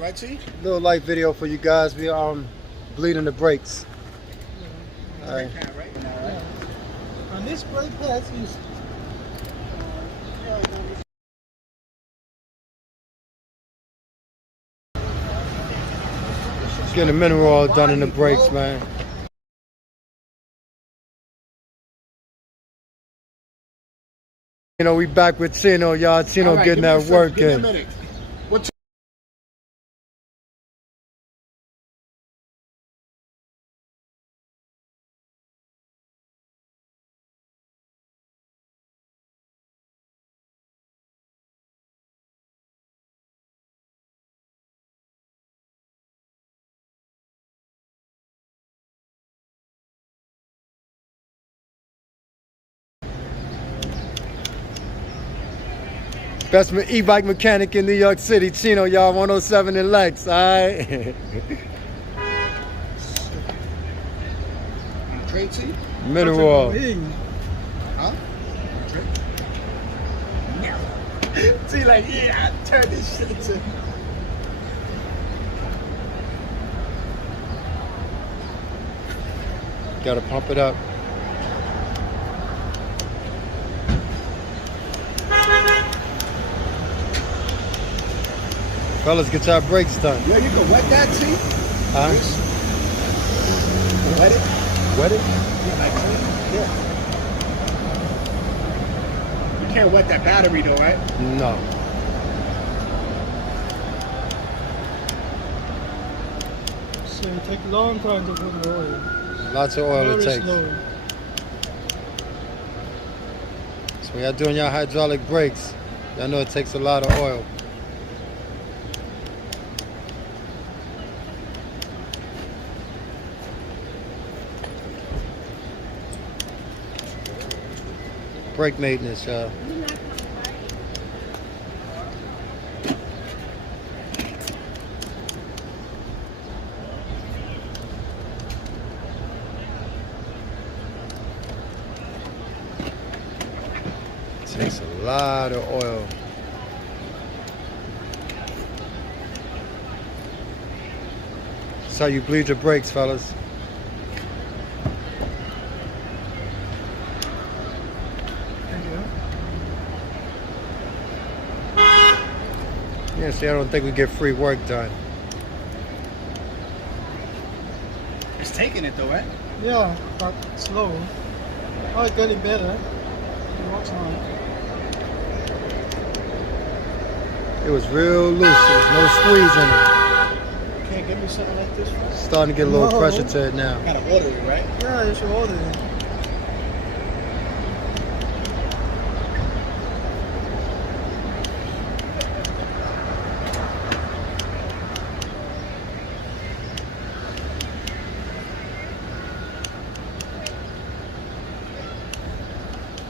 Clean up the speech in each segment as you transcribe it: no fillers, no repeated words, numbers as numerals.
right, T? Little light video for you guys. We bleeding the brakes. All right. And this brake pad is getting the mineral oil done in the brakes, man. You know, we back with Chino, y'all. Chino right, getting that work give me a in. minute. What Best e-bike mechanic in New York City, Chino, y'all. 107 in Lex, all right? trade, T? Mineral oil. Huh? T like, yeah, I turn this shit into. Gotta pump it up. Fellas, get your brakes done. Yeah, you can wet that, T? Huh? Wet it? Wet it? Yeah, like clean? Yeah. You can't wet that battery though, right? No. so it takes a long time to put the oil. Lots of oil Very it takes. slow. So when y'all doing y'all hydraulic brakes, y'all know it takes a lot of oil. Brake maintenance, y'all. Takes a lot of oil. That's how you bleed your brakes, fellas. Yeah, see, I don't think we get free work done. It's taking it though, right? Yeah, but slow. Oh, it's getting better. It works on. It was real loose. There was no squeeze in it. Can't give me something like this, bro? Starting to get a little No. pressure to it now. Gotta order it, right? Yeah, you should order it.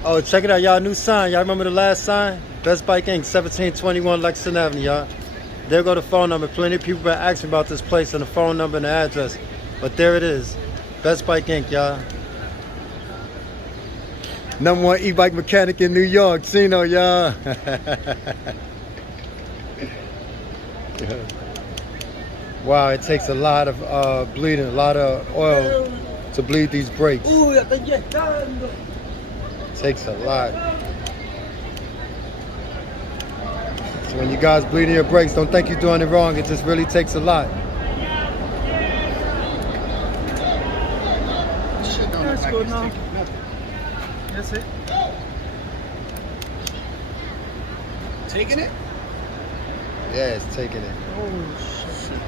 Oh, check it out, y'all. New sign. Y'all remember the last sign? Best Bike Inc. 1721 Lexington Avenue, y'all. There go the phone number. Plenty of people been asking about this place and the phone number and the address. But there it is. Best Bike Inc., y'all. #1 e-bike mechanic in New York. Chino, y'all. Wow, it takes a lot of bleeding, a lot of oil to bleed these brakes. Takes a lot. So when you guys bleeding your brakes, don't think you're doing it wrong. It just really takes a lot. Shit don't That's look like good it's now. taking nothing. That's it. Taking it? Yeah, it's taking it. Oh, shit.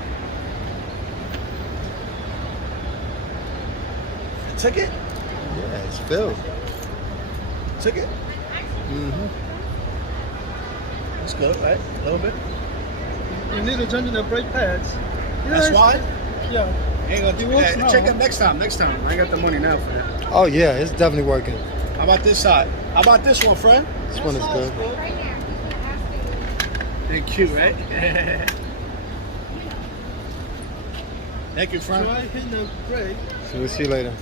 Took it? Yeah, it's filled. Took it? Mm-hmm. It's good, right? A little bit. You need to change the brake pads. That's why? Yeah. Ain't gonna do It works that. now. Check it next time. Next time. I ain't got the money now for that. Oh yeah, it's definitely working. How about this side? How about this one, friend? This one is good. They're cute, right? Thank you, friend. Try hitting the brake. So we'll see you later.